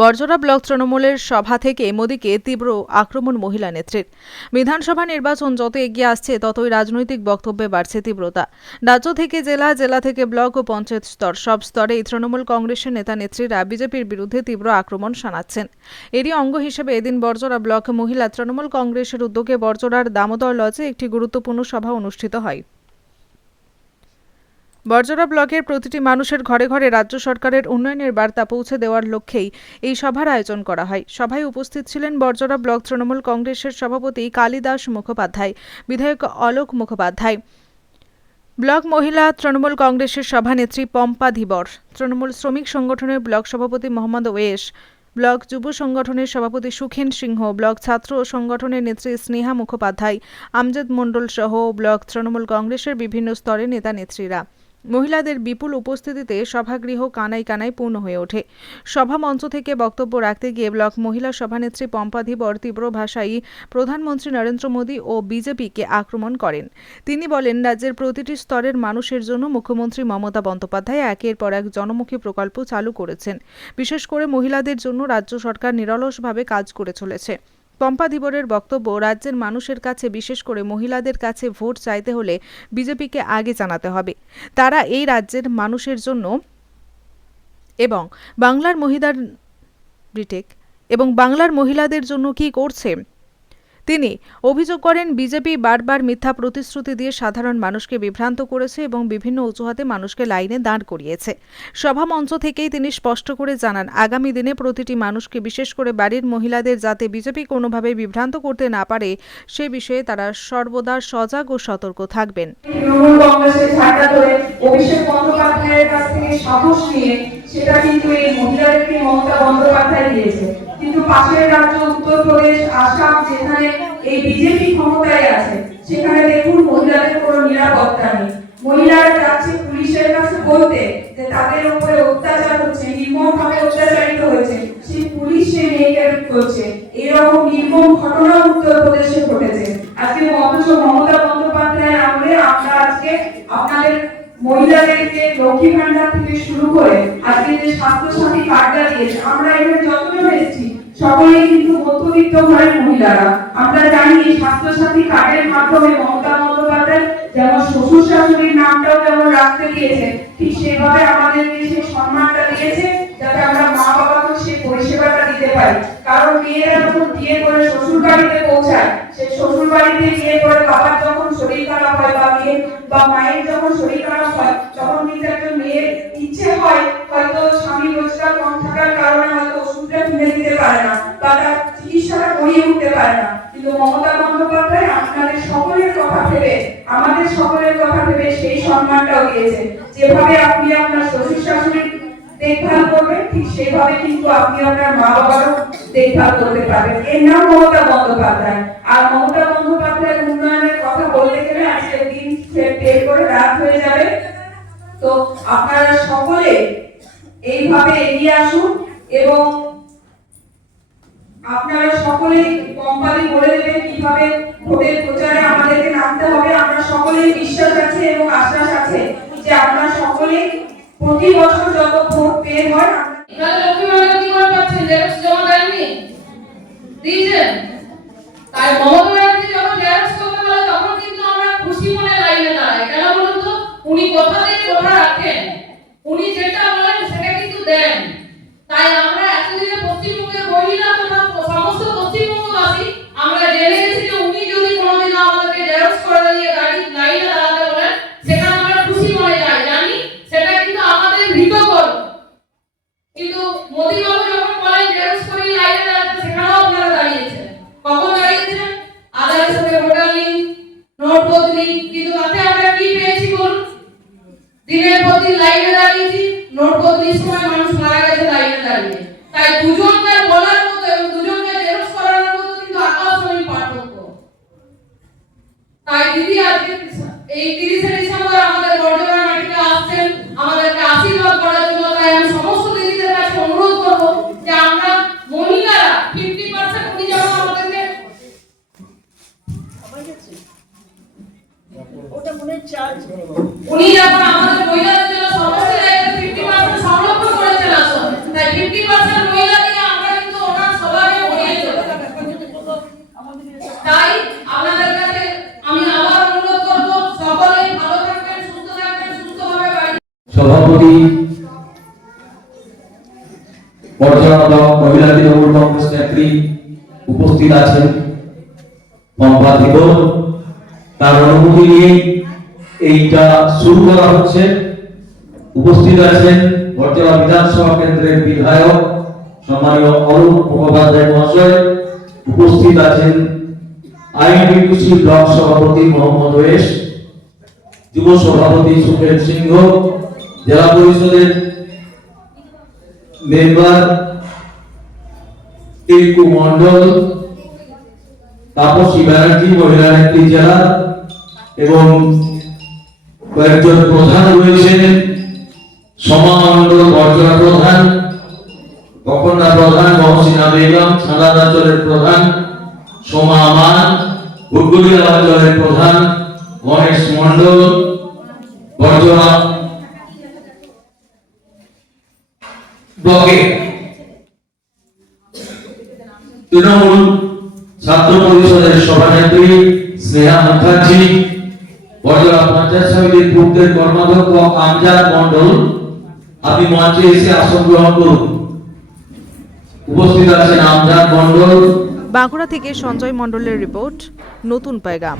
বর্জরা block তৃণমূলের সভা থেকে মোদীকে তীব্র আক্রমণ মহিলা নেত্রীর। বিধানসভা নির্বাচন যত এগিয়ে আসছে, ততই রাজনৈতিক বক্তব্যে বাড়ছে তীব্রতা। রাজ্য থেকে জেলা জেলা থেকে ব্লক ও পঞ্চায়েত স্তর, সব স্তরেই তৃণমূল কংগ্রেসের নেতা নেত্রীরা বিজেপির বিরুদ্ধে তীব্র আক্রমণ শানাচ্ছেন। এরই অঙ্গ হিসেবে এদিন বর্জরা ব্লক মহিলা তৃণমূল কংগ্রেসের উদ্যোগে বর্জরার দামোদর লজে একটি গুরুত্বপূর্ণ সভা অনুষ্ঠিত হয়। বর্জরা ব্লকের প্রতিটি মানুষের ঘরে ঘরে রাজ্য সরকারের উন্নয়নের বার্তা পৌঁছে দেওয়ার লক্ষ্যেই এই সভার আয়োজন করা হয়। সভায় উপস্থিত ছিলেন বর্জরা ব্লক তৃণমূল কংগ্রেসের সভাপতি কালিদাস মুখোপাধ্যায়, বিধায়ক অলোক মুখোপাধ্যায়। ব্লক মহিলা তৃণমূল কংগ্রেসের সভানেত্রী পম্পা ধীবর, তৃণমূল শ্রমিক সংগঠনের ব্লক সভাপতি মোহাম্মদ ওয়েশ, ব্লক যুব সংগঠনের সভাপতি সুখেন সিংহ, ব্লক ছাত্র সংগঠনের নেত্রী স্নেহা মুখোপাধ্যায়, আমজাদ মণ্ডল সহ ব্লক তৃণমূল কংগ্রেসের বিভিন্ন স্তরের নেতা নেত্রীরা মহিলাদের বিপুল উপস্থিতিতে সভাগৃহ কানাই কানাই পূর্ণ হয়ে ওঠে। সভা মঞ্চ থেকে বক্তব্য রাখতে গিয়ে ব্লক মহিলা সভানেত্রী পম্পা ধীবর তীব্র ভাষায় প্রধানমন্ত্রী নরেন্দ্র মোদী ও বিজেপিকে আক্রমণ করেন। তিনি বলেন, রাজ্যের প্রতিটি স্তরের মানুষের জন্য মুখ্যমন্ত্রী মমতা বন্দ্যোপাধ্যায় একের পর এক জনমুখী প্রকল্প চালু করেছেন। বিশেষ করে মহিলাদের জন্য রাজ্য সরকার নিরলসভাবে কাজ করে চলেছে। পম্পা দিবরের বক্তব্য, রাজ্যের মানুষের কাছে, বিশেষ করে মহিলাদের কাছে ভোট চাইতে হলে বিজেপিকে আগে জানাতে হবে। তারা এই রাজ্যের মানুষের জন্য এবং বাংলার মহিলার রিটেক এবং বাংলার মহিলাদের জন্য কি করছে? তিনি অভিযোগ করেন, বিজেপি বারবার মিথ্যা প্রতিশ্রুতি দিয়ে সাধারণ মানুষকে বিভ্রান্ত করেছে এবং বিভিন্ন অজুহাতে মানুষকে লাইনে দাঁড় করিয়েছে। সভা মঞ্চ থেকেই তিনি স্পষ্ট করে জানান, আগামী দিনে প্রতিটি মানুষকে বিশেষ করে বাড়ির মহিলাদের যাতে বিজেপি কোনোভাবে বিভ্রান্ত করতে না পারে, সে বিষয়ে তারা সর্বদা সজাগ ও সতর্ক থাকবেন। অভিষেক বন্দ্যোপাধ্যায়ের কাছ থেকে সাহস নিয়ে সেটা কিন্তু এই মহিলাদেরকে মমতা বন্দ্যোপাধ্যায় দিয়েছে। কিন্তু পাশের রাজ্য, উত্তরপ্রদেশ, আসাম, যেখানে এই বিজেপি ক্ষমতায় আছে, সেখানে দেখুন মহিলাদের কোনো নিরাপত্তা নেই। মহিলারা যাচ্ছে পুলিশের কাছে বলতে যে তাদের উপরে অত্যাচার হচ্ছে, নির্মমভাবে অত্যাচারিত হয়েছে। সেই পুলিশ সে মেয়েকে করছে। এরকম নির্মম ঘটনা উত্তরপ্রদেশে ঘটেছে। আজকে অথচ মমতা বন্দ্যোপাধ্যায়ের আমলে আমরা আজকে আপনাদের মহিলাদেরকে লক্ষ্মী ভান্ডার থেকে শুরু করে আজকে যে স্বাস্থ্য সাথী কার্ডটা দিয়েছে, আমরা এখানে যতজন এসেছি, সকলেই কিন্তু মধ্যবিত্ত ঘরের মহিলারা। আমরা জানি এই স্বাস্থ্য সাথী কার্ডের মাধ্যমে মমতা বন্দ্যোপাধ্যায় যেমন শ্বশুর শাশুড়ির নামটাও যেমন রাখতে দিয়েছে, ঠিক সেভাবে আমাদেরকে সেই সম্মানটা দিয়েছে যাতে আমরা মা বাবাকে সেই পরিষেবাটা দিতে পারি। কারণ মেয়েরা যখন বিয়ে করে শ্বশুর বাড়িতে পৌঁছায়, সেই শ্বশুর বাড়িতে বিয়ে করে বাবার যখন শরীর খারাপ হয় বা মেয়ে বা মায়ের যখন শরীর হয় কিন্তু একজন মেয়ের ইচ্ছে হয়, হয়তো স্বামী রোজগার কম থাকার কারণে হয়তো ওষুধটা কিনে দিতে পারে না বা তার চিকিৎসাটা করিয়ে উঠতে পারে না। কিন্তু মমতা বন্দ্যোপাধ্যায় আপনাদের সকলের কথা ভেবে, আমাদের সকলের কথা ভেবে সেই সম্মানটাও দিয়েছে যেভাবে আপনি আপনার শ্বশুর শাশুড়ির দেখভাল করবেন, ঠিক সেভাবে কিন্তু আপনি আপনার মা বাবারও দেখভাল করতে পারবেন। এর নাম মমতা বন্দ্যোপাধ্যায়। আর তো আপনারা সকলে এইভাবে এগিয়ে আসুন এবং আপনারা সকলেই কোম্পানি বলে দেবেন কীভাবে ভোটের প্রচারে আমাদেরকে নামতে হবে। আমরা সকলে বিশ্বাস আছে এবং আশ্বাস আছে যে আমরা সকলেই প্রতি বছর যত ভোট পেয়ে হয় উনি যেটা বলেন সেটা কিন্তু দেন। তাই আমরা এতদিনে পশ্চিমবঙ্গের মহিলা তথা সমস্ত পশ্চিমবঙ্গবাসী, আমরা জেনে গেছি যে উনি যদি কোনোদিন আমাদেরকে জেরক্স করে দিয়ে গাড়ি লাইনে দাঁড়াতে বলেন সেখানে আমরা খুশি মনে যাই জানি? সেটা কিন্তু আমাদের ভীতকর কিন্তু মোদী বাবু যখন বলেন জেরক্স করে লাইনে দাঁড়াতে, সেখানেও আপনারা দাঁড়িয়েছেন। কখন দাঁড়িয়েছেন আধারের সাথে ভোটার লিঙ্ক নোট বদলি কিন্তু দিনের পর দিন লাইনে দাঁড়িয়েছি, নোট বদলির সময় মানুষ মারা গেছে লাইনে দাঁড়িয়ে। তাই দুজনকে বলার মতো এবং দুজনকে জেরক্স করানোর মতো কিন্তু আকাশ পার্থক্য তাই দিদি আজকে এই তিরিশে ডিসেম্বর আমাদের বর্ধমান মাটিতে আসছেন, আমাদেরকে আশীর্বাদ করার জন্য। তাই আমি সমস্ত দিদিদের কাছে অনুরোধ করব যে আমরা মহিলারা ফিফটি সভাপতি মহিলা তৃণমূল কংগ্রেস নেত্রী উপস্থিত আছেন। ধীবর তার অনুমতি নিয়ে এইটা শুরু করা হচ্ছে। উপস্থিত আছেন বিধানসভা কেন্দ্রের বিধায়ক সম্মানীয় মুখোপাধ্যায় মহাশয়। উপস্থিত আছেন ব্লক সভাপতি মোহাম্মদ ওয়েস যুব সভাপতি সুখেন সিংহ জেলা পরিষদের মেম্বার টিঙ্কু মন্ডল তাপসী ব্যানার্জি, মহিলা নেত্রী জেলা, এবং কয়েকজন প্রধান রয়েছেন। সমা মন্ডল বর্জনা প্রধান কখনা প্রধান, মহসিনা বেগম ছালাদ অঞ্চলের প্রধান, সোমা আমান গুড়গুড়িয়া অঞ্চলের প্রধান গণেশ মন্ডল বর্জনা তৃণমূল ছাত্র পরিষদের সভানেত্রী স্নেহা মুখার্জি পঞ্চায়েত সমিতির পূর্বের কর্মাধ্যক্ষ আমজাদ মন্ডল আপনি মঞ্চে এসে আসন গ্রহণ করুন। উপস্থিত আছেন আমজাদ মন্ডল বাঁকুড়া থেকে সঞ্জয় মন্ডলের রিপোর্ট, নতুন পায়গাম।